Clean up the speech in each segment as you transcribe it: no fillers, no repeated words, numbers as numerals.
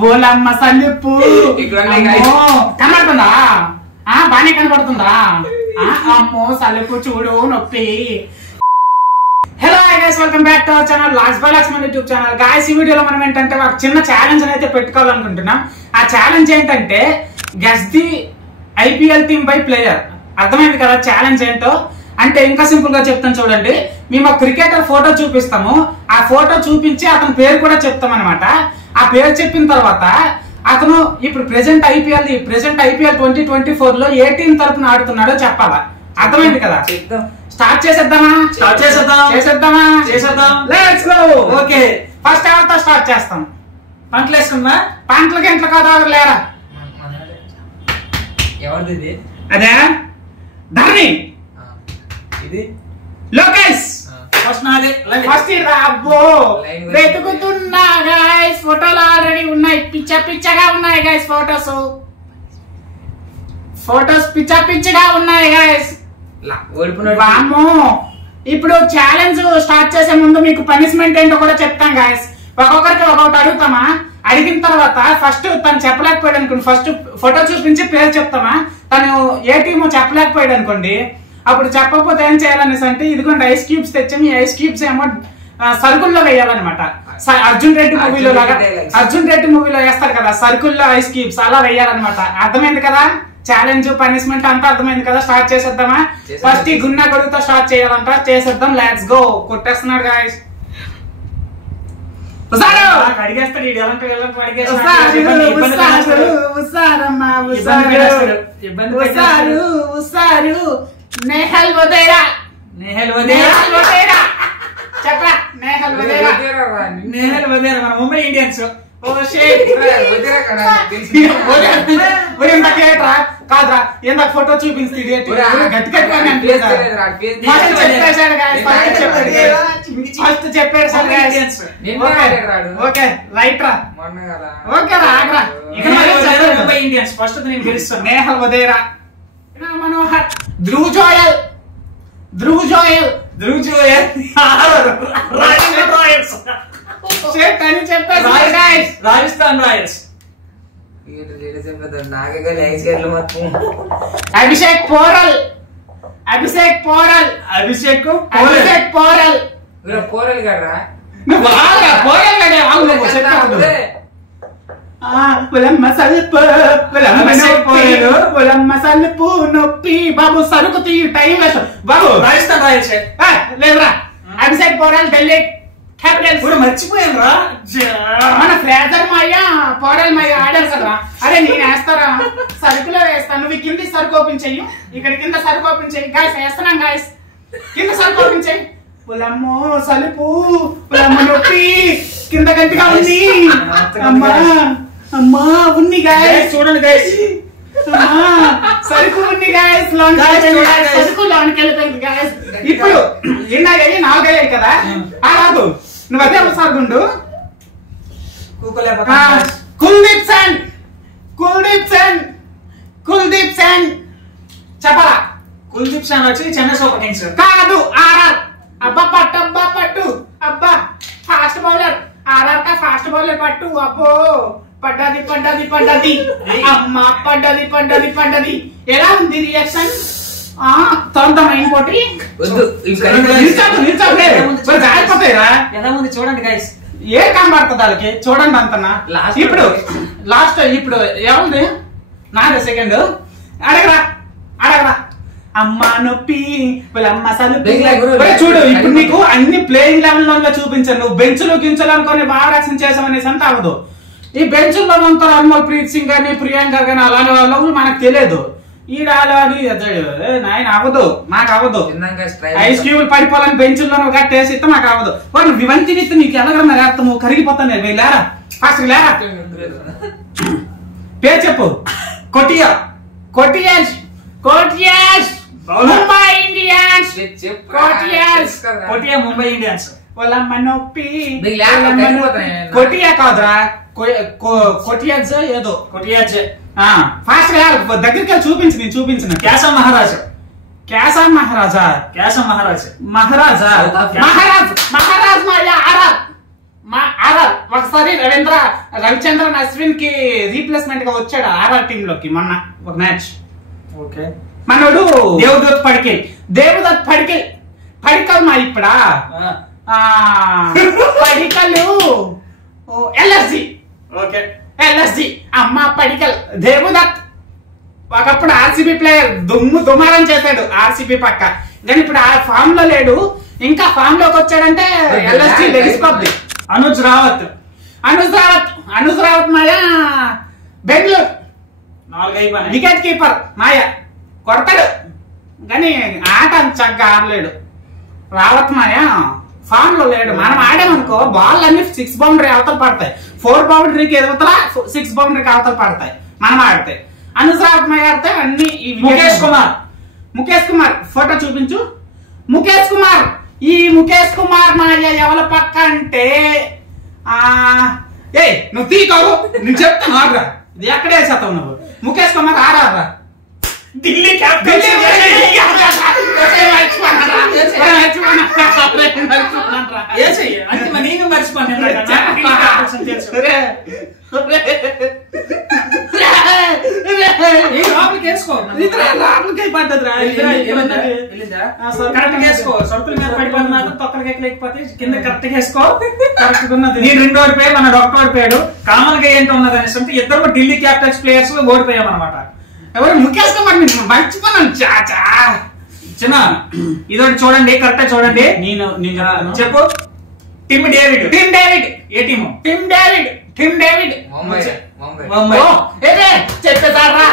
బోలమ్మ సల్లిప్పు కనబడుతుందా? బానే కనబడుతుందా? అమ్మో సల్లిప్పు చూడు నొప్పి. Hello guys, welcome back to our channel లాక్స్ by Lakshman YouTube channel. Guys, ఈ వీడియోలో మనం ఏంటంటే ఒక చిన్న ఛాలెంజ్ అయితే పెట్టుకోవాలనుకుంటున్నాం. ఆ ఛాలెంజ్ ఏంటంటే guess the IPL team by player. అర్థమైంది కదా ఛాలెంజ్ ఏంటో? అంటే ఇంకా సింపుల్ గా చెప్తాను చూడండి. మేము ఒక క్రికెటర్ ఫోటో చూపిస్తాము, ఆ ఫోటో చూపించి అతని పేరు కూడా చెప్తాం అనమాట. ఆ పేరు చెప్పిన తర్వాత అతను ఇప్పుడు ప్రెసెంట్ ఐపీఎల్ 2024 లో ఏ టీం తరపున ఆడుతున్నాడో చెప్పాలా. అర్థమైంది కదా? స్టార్ట్ చేసేద్దామా? Let's go. ఓకే, ఫస్ట్ ఎవరితో స్టార్ట్ చేస్తాం? పంటలు వేసుకుందా? పంటల గంటల కదా లేరా? ఎవరిది? అదే ధర్ని. ఇది లోకేష్. ఫస్ట్ నాదే. ఫస్ట్ అబ్బో వెతుకుతున్నా గైస్. ఫోటోలు ఆల్రెడీ ఉన్నాయి, పిచ్చగా ఉన్నాయి గైస్. ఫోటోస్ పిచ్చగా ఉన్నాయి గైస్. వామ్మో, ఇప్పుడు ఛాలెంజ్ స్టార్ట్ చేసే ముందు మీకు పనిష్మెంట్ ఏంటో కూడా చెప్తాం గైస్. ఒక్కొక్కరికి ఒక్కొక్కటి అడుగుతామా. అడిగిన తర్వాత ఫస్ట్ తను చెప్పలేకపోయాడు అనుకోండి, ఫస్ట్ ఫోటో చూపించి పేరు చెప్తామా. తను ఏ టీమో చెప్పలేకపోయాడు అనుకోండి, అప్పుడు చెప్పకపోతే ఏం చేయాలనేసి అంటే ఇదిగోండి ఐస్ క్యూబ్స్ తెచ్చాము. ఈ ఐస్ క్యూబ్స్ ఏమో సర్కుల్లో వేయాలన్నమాట. అర్జున్ రెడ్డి మూవీలో వేస్తారు కదా సర్కుల్లో ఐస్ క్యూబ్స్, అలా వేయాలన్నమాట. అర్థమైంది కదా? ఛాలెంజ్ పనిష్మెంట్ అంతా అర్థమైంది కదా? స్టార్ట్ చేసేద్దామా? ఫస్ట్ ఈ గున్నా గొడుగుతో స్టార్ట్ చేయాలంట. చేసేద్దాం, లెట్స్ గో. కొట్టేస్తున్నాడు గాయస్. అడిగేస్తాడు నేహల్ వదేరా. చెప్పరా? నేహల్ వదేరా మన ముంబై ఇండియన్స్. కాదురా, ఇందాక ఫోటో చూపించి చెప్పాడు. ఓకే రైట్ రా. ఓకే రా, ఆగరా. ముంబై ఇండియన్స్ ఫస్ట్ నేను గెలుస్తాను. నేహల్ వదేరా. మనోహర్. ధ్రువ్ జోయల్. రాజస్థాన్ రాయల్స్. అభిషేక్ పోరల్. సలుపు నొప్పి బాబు, సరుకు తీయి, టైం వేస్ట్ బాబు. రాజస్థాన్ రాయల్స్ లేదురా. అభిషేక్ పోరల్ ఢిల్లీ క్యాపిటల్స్. మర్చిపోయాను రా. మన ఫ్రేజర్ మాయ పోరల్ మాయ ఆడారు కదా. అరే నేను వేస్తారా? సరుకులో వేస్తాను. నువ్వు కింద సరుకు ఓపెన్ చెయ్యి. ఇక్కడ కింద సరుకు ఓపెన్ చెయ్యి గాయస్. వేస్తున్నాం గాయస్. కింద సరుకు ఓపెన్ చెయ్యి. పులమ్మో సలుపు, పులమ్మ నొప్పి, కింద గట్టిగా ఉంది. అమ్మా ఉంది గాయస్. చూడండి గాయస్, సరుకు ఉంది గాయస్. సరుకు లోనికి వెళ్ళిపోయింది గాయస్. ఇప్పుడు ఎన్నాయి? 4 అయ్యాయి కదా. రాదు, నువ్వు అదే ఒకసారి గుండు. కుల్దీప్ సేన్ చెప్పరా? కుల్దీప్ సేన్ వచ్చి చెన్నై సూపర్ కింగ్స్. కాదు, ఆర్ఆర్. అబ్బా పట్టు అబ్బా ఫాస్ట్ బౌలర్. ఆర్ఆర్ కా ఫాస్ట్ బౌలర్ పట్టు. అబ్బో పడ్డది. అమ్మా పడ్డది. ఎలా ఉంది రియాక్షన్? తొందరమా ఇంకోటి జారిపోతాయిరా. ఎలా ఉంది చూడండి గైస్. ఏ కనబడుతుంది వాళ్ళకి? చూడండి అంతనా. ఇప్పుడు లాస్ట్ ఇప్పుడు ఎవరిది? నాదే సెకండ్. అడగరా. అమ్మా నొప్పి, అమ్మ సలుపు. చూడు, ఇప్పుడు నీకు అన్ని ప్లేయింగ్ లెవెల్ లో చూపించాను. నువ్వు బెంచ్ లో గించలు అనుకుని బాగా రక్షణ చేసామనేసి అంటే అవ్వదు. ఈ బెంచ్ లో ఉంటారు హర్మల్ ప్రీత్ సింగ్ గానీ, ప్రియాంక గానీ, అలాంటి వాళ్ళు మనకు తెలియదు. నాయన అవ్వదు, నాకు అవ్వదు. ఐస్ క్యూబ్ పడిపోవాలని బెంచుల్లో కట్టేసి ఇస్తే మాకు అవ్వదు. నువ్వు ఇవన్నీ తినిస్తే నీకు ఎలాగన్నా వేస్తాము, కరిగిపోతాను. లేరా ఫాస్ట్ లేరా. పేరు చెప్పు. కోటియాస్ ముంబై ఇండియన్స్. కోటియా ముంబై ఇండియన్స్. వాళ్ళమ్మ నొప్పి. కోటియా కాదురా, కోటియాజ్ ఏదో. కోటియాజ్ ఫాస్ట్ గా దగ్గరికి చూపించి నేను చూపించిన. క్యాసం మహారాజ్. మహారాజ్ మా ఆర్ఆర్ ఒకసారి రవిచంద్రన్ అశ్విన్ కి రీప్లేస్మెంట్ గా వచ్చాడు ఆర్ఆర్ టీమ్ లోకి మొన్న ఒక మ్యాచ్. ఓకే మనోడు దేవదత్ పడికల్ మా ఇప్పుడా పడికలు ఎల్ఎస్జి అమ్మ పడికల్ దేవదత్ ఒకప్పుడు ఆర్సీబీ ప్లేయర్ దుమారం చేశాడు ఆర్సీబీ పక్క. కానీ ఇప్పుడు ఆ ఫామ్ లో లేడు, ఇంకా ఫామ్ లోకి వచ్చాడంటే ఎల్ఎస్జి లెగిసిపోద్ది. అనుజ్ రావత్ మాయా బెంగళూరు 4 వికెట్ కీపర్ మాయా కొడతాడు కానీ ఆట చక్కగా ఆడలేడు. రావత్ మాయా ఫామ్ లో లేడు. మనం ఆడామనుకో బాల్ అన్ని 6 బౌండరీ అవతల పడతాయి, 4 బౌండరీకి ఎదుగుతల 6 బౌండరీకి అవతల పడతాయి మనం ఆడితే. అనుజ్ రావత్ మాయా ఆడితే అన్ని. ముఖేష్ కుమార్ ఫోటో చూపించు. ఈ ముఖేష్ కుమార్ మాయ ఎవరి పక్క అంటే నువ్వు తీకోవు, నేను చెప్తాను ఆగ్రా. ఇది ఎక్కడే చేస్తావు నువ్వు? ముఖేష్ కుమార్ ఆడారా ఢిల్లీ క్యాపిటల్స్. నేను మర్చిపోయాను. సరుకుల మీద పడిపోయిన మాత్రం తొక్కలకి లేకపోతే కింద కరెక్ట్ గా వేసుకో. కరెక్ట్ ఉన్నది. నేను 2 ఓడిపోయాడు, మన డాక్టర్ ఓడిపోయాడు. కామన్ గా ఏంటి ఉన్నది అనేసి అంటే ఇద్దరు ఢిల్లీ క్యాపిటల్స్ ప్లేయర్స్ ఓడిపోయాం అనమాట. ఎవరు ముఖేష్ కుమార్ మర్చిపోయాను. చాచా చిన్న ఇదొకటి చూడండి, కరెక్ట్ చూడండి. నేను చెప్పు. టిమ్ డేవిడ్ ఏ టీము? టిమ్ డేవిడ్ చెప్పేసారా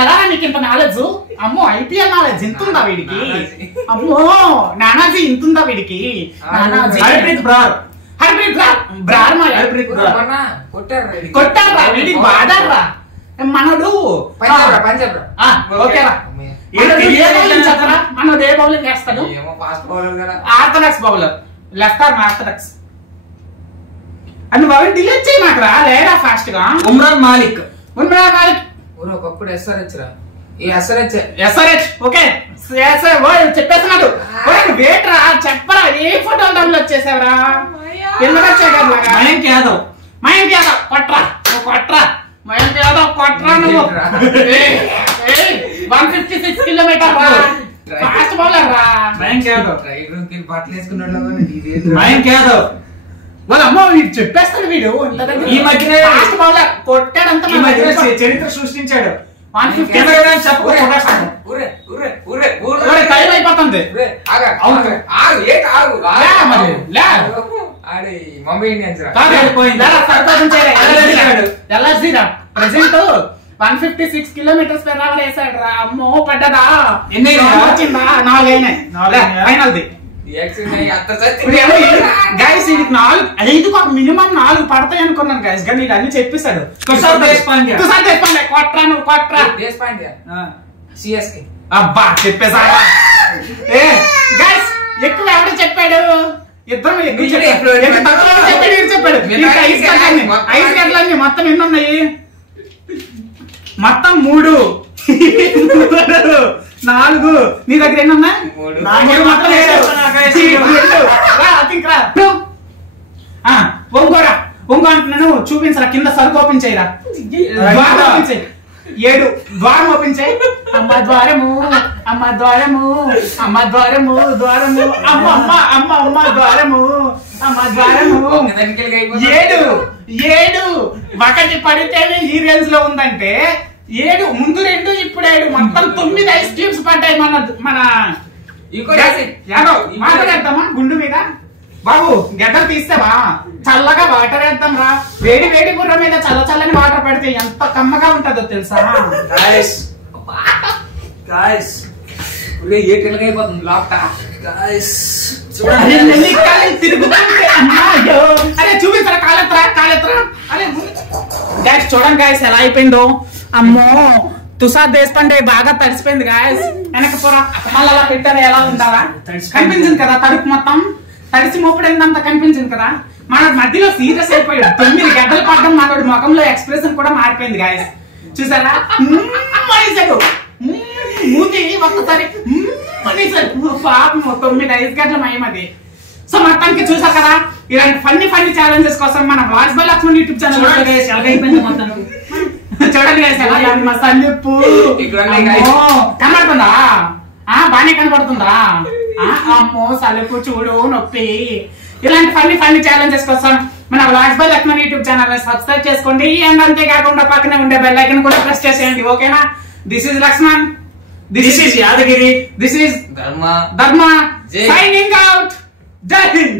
ఎలా నీకు ఇంత నాలెడ్జ్? అమ్మో ఐపీఎల్ నాలెడ్జ్ ఇంతుందా వీడికి? అమ్మో నానాజీ ఇంతుందా వీడికి? హర్ప్రీత్ బ్రార్ కొట్టారా వీడికి బాడారా మనోడు. ఓకేరా మనోడు ఏ బౌలింగ్ వేస్తాడు? Orthodox bowler, left arm orthodox. అని బాబు డిలీట్ చేయి నాకు రా లేదా ఫాస్ట్ గా. ఉమ్రాన్ మాలిక్ ఒకప్పుడు ఎస్ఆర్హెచ్ రా. SRH okay చెప్పేస్తున్నాడు. వెయిట్ రా చెప్పరా ఏ ఫోటో డబ్బులు వచ్చేసావరా? మయాంక్ యాదవ్ కొట్రా మయాంక్ యాదవ్ కొట్రా నువ్వు. 156 కిలోమీటర్ ఫాస్ట్ బౌలర్ రా మయాంక్ యాదవ్. బట్టలు వేసుకున్నాడు వాళ్ళ అమ్మ వీడు చెప్పేస్తాడు. వీడు ఈ మధ్యనే ఫాస్ట్ బౌలర్ కొట్టాడంతా చరిత్ర సృష్టించాడు. 150 టైం అయిపోతుంది. Mumbai Indians present 156 kilometres per hour వేసాడు రా. అమ్మో పడ్డదా? ఎన్ని వచ్చిందా? 4 అయినాయి ఫైనల్ది. గైస్ ఇది 5 మినిమం 4 పడతాయి అనుకున్నాను గైస్, కానీ ఇది అన్ని చెప్పేశాడు. తుషార్ దేశపాండే కొట్రా నువ్వు కొట్రా. అబ్బా చెప్పేశారా? గైస్ ఎక్కువ ఎవరు చెప్పాడు? ఇద్దరు ఎక్కువ చెప్పాడు. ఐస్ గడ్లన్నీ మొత్తం ఎన్ని ఉన్నాయి? మొత్తం 3 4. నీ దగ్గర ఎన్ని ఉన్నాయి? ఒంగో అంటున్నాను. చూపించరా కింద సరుకు ఓపెన్ చేయరా. 7 ద్వారం ఓపెన్ చేయి. అమ్మ ద్వారము అమ్మ ద్వారము అమ్మ ద్వారము ద్వారము అమ్మ అమ్మ అమ్మ అమ్మ ద్వారము అమ్మ ద్వారము. 7 ఒకటి పడితేనే ఈ రేంజ్ లో ఉందంటే 7 ముందు 2 ఇప్పుడు 7 మొత్తం 9 ఐస్ క్యూబ్స్ పడ్డాయి. మన మాట్లాడేద్దామా గుండు మీద? బాబు గడ్డలు తీస్తావా? చల్లగా వాటర్ వేద్దాం రా. వేడి బుర్ర మీద చల్లని వాటర్ పడితే ఎంత కమ్మగా ఉంటుందో తెలుసా? అరే చూపిస్తారా? కాలెత్తరా. అరే గాయస్ చూడండి గాయస్ ఎలా అయిపోయిందో. అమ్మో తుషార్ దేశపాండే బాగా తడిసిపోయింది గాయస్. వెనక పొర మళ్ళీ అలా పెట్టారా? ఎలా ఉండాలా? కనిపించింది కదా తడుపు మొత్తం తడిసి మోపడైందంతా కనిపించింది కదా. మన మధ్యలో సీరియస్ అయిపోయాడు. 9 గడ్డలు పడడం మనోడి ముఖంలో ఎక్స్ప్రెషన్ కూడా మారిపోయింది గాయస్. చూసారా? మూతి ఒక్కసారి పాపం 9 ఐస్ గడ్డల మయమది. సో మొత్తానికి చూసారు కదా ఇలాంటి ఫన్నీ ఛాలెంజెస్ కోసం మన voice by Lakshman YouTube channel చూడండి guys, ఎలాగైపోయింది మొత్తం. చూడండి guys, ఎలా ఉంది మా సల్లిప్పు. ఇక్కడ guys. అమ్మో, కనబడుతుందా? బానే కనబడుతుందా? అమ్మో సల్లిప్పు చూడు నొప్పి. ఇలాంటి ఫన్నీ ఛాలెంజెస్ కోసం మన voice by Lakshman YouTube channel subscribe చేసుకోండి. అండ్ అంతేకాకుండా పక్కనే ఉండే బెల్ ఐకాన్ కూడా ప్రెస్ చేసేయండి. ఓకేనా? This is Lakshman, This is Yadagiri, this is ధర్మ Dharma Jai. signing out. Jai Hind.